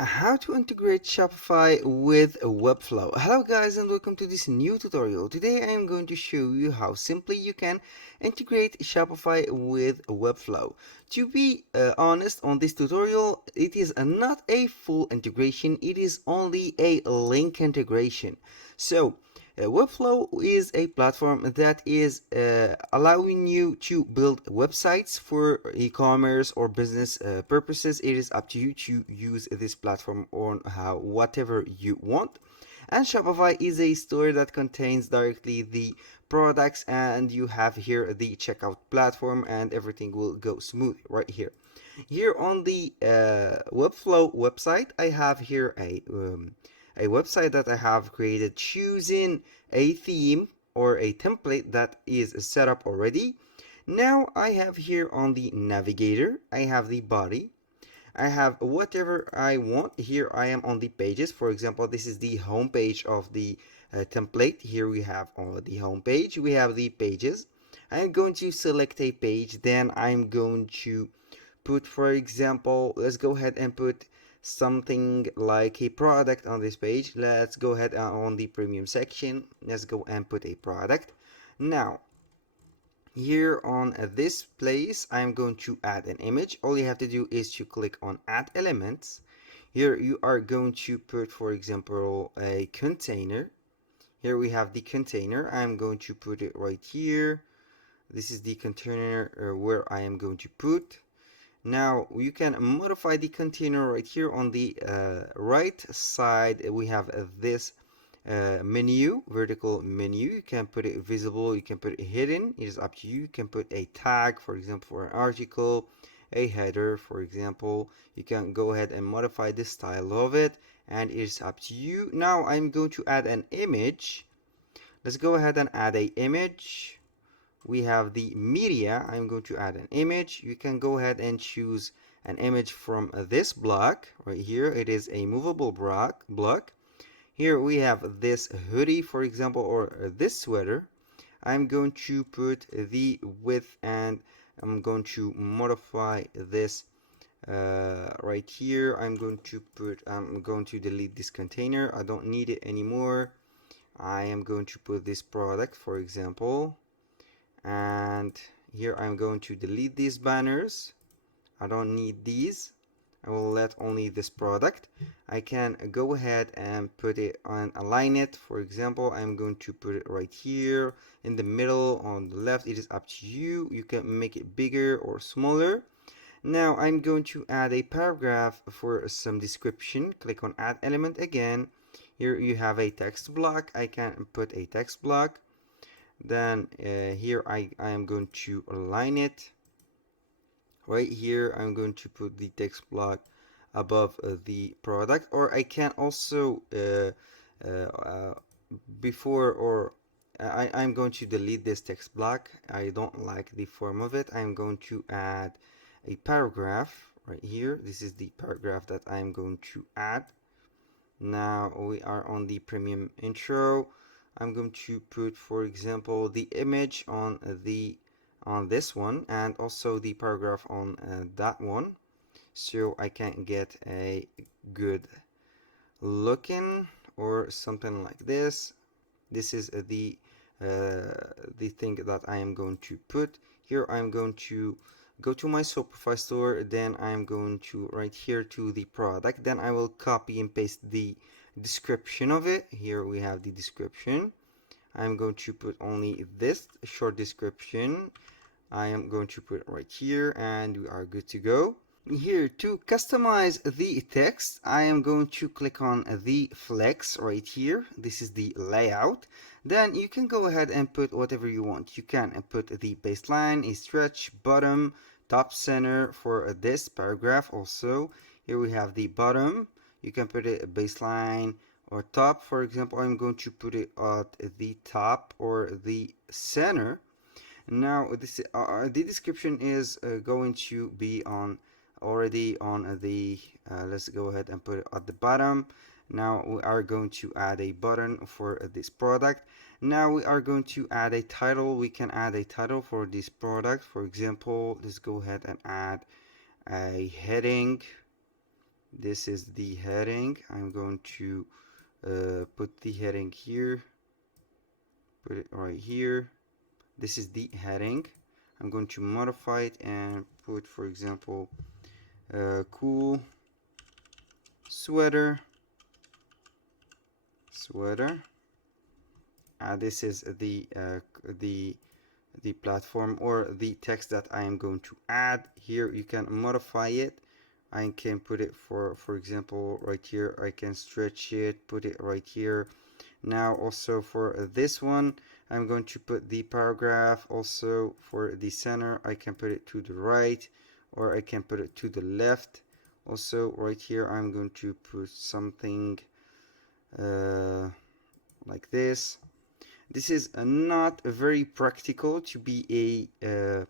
How to integrate Shopify with Webflow. Hello guys and welcome to this new tutorial. Today I am going to show you how simply you can integrate Shopify with Webflow. To be honest, on this tutorial it is not a full integration, it is only a link integration. So Webflow is a platform that is allowing you to build websites for e-commerce or business purposes. It is up to you to use this platform on how whatever you want. And Shopify is a store that contains directly the products, and you have here the checkout platform, and everything will go smooth right here. Here on the Webflow website, I have here a website that I have created choosing a theme or a template that is set up already. Now I have here on the navigator, I have the body, I have whatever I want. Here I am on the pages. For example, this is the home page of the template. Here we have on the home page, we have the pages. I'm going to select a page, then I'm going to put, for example, let's go ahead and put something like a product on this page. Let's go ahead on the premium section, let's go and put a product. Now here on this place I'm going to add an image. All you have to do is to click on add elements. Here you are going to put, for example, a container. Here we have the container. I'm going to put it right here. This is the container where I am going to put. Now you can modify the container right here on the right side. We have this menu, vertical menu. You can put it visible, you can put it hidden. It is up to you. You can put a tag, for example, for an article, a header, for example. You can go ahead and modify the style of it, and it is up to you. Now I'm going to add an image. Let's go ahead and add a image. We have the media. I'm going to add an image. You can go ahead and choose an image from this block right here. It is a movable block. Here we have this hoodie, for example, or this sweater. I'm going to put the width, and I'm going to modify this right here. I'm going to delete this container. I don't need it anymore. I am going to put this product, for example, and here I'm going to delete these banners. I don't need these. I will let only this product. I can go ahead and put it on, align it. For example, I'm going to put it right here in the middle on the left. It is up to you. You can make it bigger or smaller. Now I'm going to add a paragraph for some description. Click on add element again. Here you have a text block. I can put a text block. Then here I am going to align it. Right here I'm going to put the text block above the product, or I can also uh, before or I'm going to delete this text block. I don't like the form of it. I'm going to add a paragraph right here. This is the paragraph that I'm going to add. Now we are on the premium intro. I'm going to put, for example, the image on this one, and also the paragraph on that one, so I can get a good looking or something like this. This is the thing that I am going to put here. I'm going to go to my Shopify store, then I'm going to right here to the product, then I will copy and paste the description of it. Here we have the description. I'm going to put only this short description. I am going to put it right here, and we are good to go. Here to customize the text, I am going to click on the flex right here. This is the layout. Then you can go ahead and put whatever you want. You can put the baseline, a stretch, bottom, top, center for this paragraph. Also here we have the bottom. You can put it baseline or top. For example, I'm going to put it at the top or the center. Now this the description is going to be on already on the let's go ahead and put it at the bottom. Now we are going to add a button for this product. Now we are going to add a title. We can add a title for this product. For example, let's go ahead and add a heading. This is the heading. I'm going to put the heading here, put it right here. This is the heading. I'm going to modify it and put, for example, cool sweater. This is the platform or the text that I am going to add. Here you can modify it. I can put it for example right here. I can stretch it, put it right here. Now also for this one, I'm going to put the paragraph. Also for the center, I can put it to the right or I can put it to the left. Also right here, I'm going to put something uh, like this. This is not very practical to be a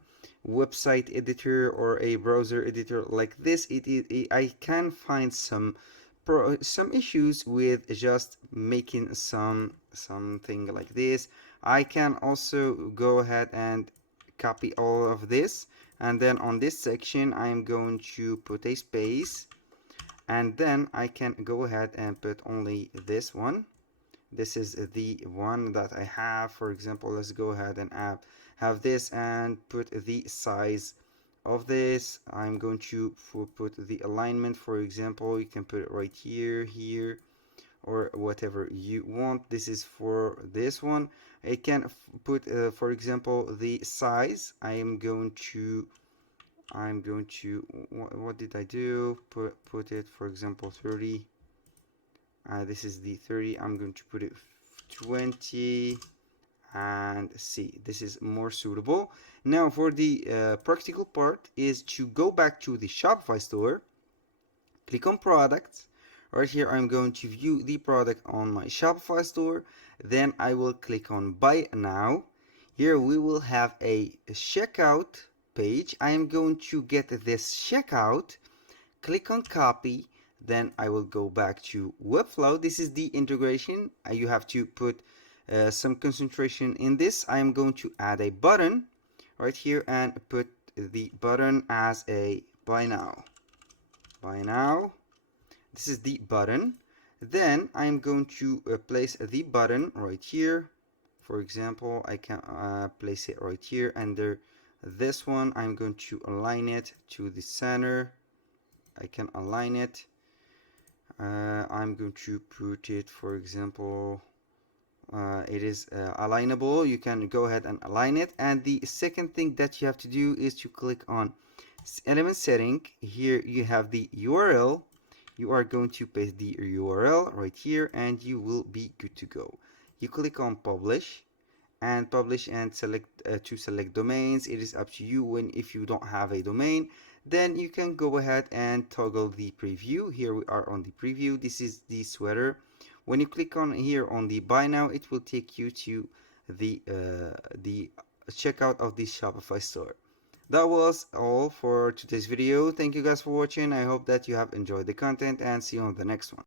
website editor or a browser editor like this. I can find some issues with just making something like this. I can also go ahead and copy all of this, and then on this section I'm going to put a space, and then I can go ahead and put only this one. This is the one that I have. For example, let's go ahead and have this and put the size of this. I'm going to put the alignment. For example, you can put it right here, or whatever you want. This is for this one. I can put, for example, the size. I'm going to what did I do? Put it, for example, 30. This is the 30. I'm going to put it 20, and see, this is more suitable. Now for the practical part is to go back to the Shopify store, click on products. Right here I'm going to view the product on my Shopify store. Then I will click on buy now. Here we will have a checkout page. I am going to get this checkout, click on copy. Then I will go back to Webflow. This is the integration. You have to put some concentration in this. I am going to add a button right here and put the button as a buy now. This is the button. Then I'm going to place the button right here. For example, I can place it right here under this one. I'm going to align it to the center. I can align it. I'm going to put it, for example, it is alignable. You can go ahead and align it. And the second thing that you have to do is to click on element setting. Here you have the URL. You are going to paste the URL right here and you will be good to go. You click on publish and select domains. It is up to you. When if you don't have a domain, then you can go ahead and toggle the preview. Here we are on the preview. This is the sweater. When you click on here on the buy now, it will take you to the checkout of the Shopify store. That was all for today's video. Thank you guys for watching. I hope that you have enjoyed the content, and see you on the next one.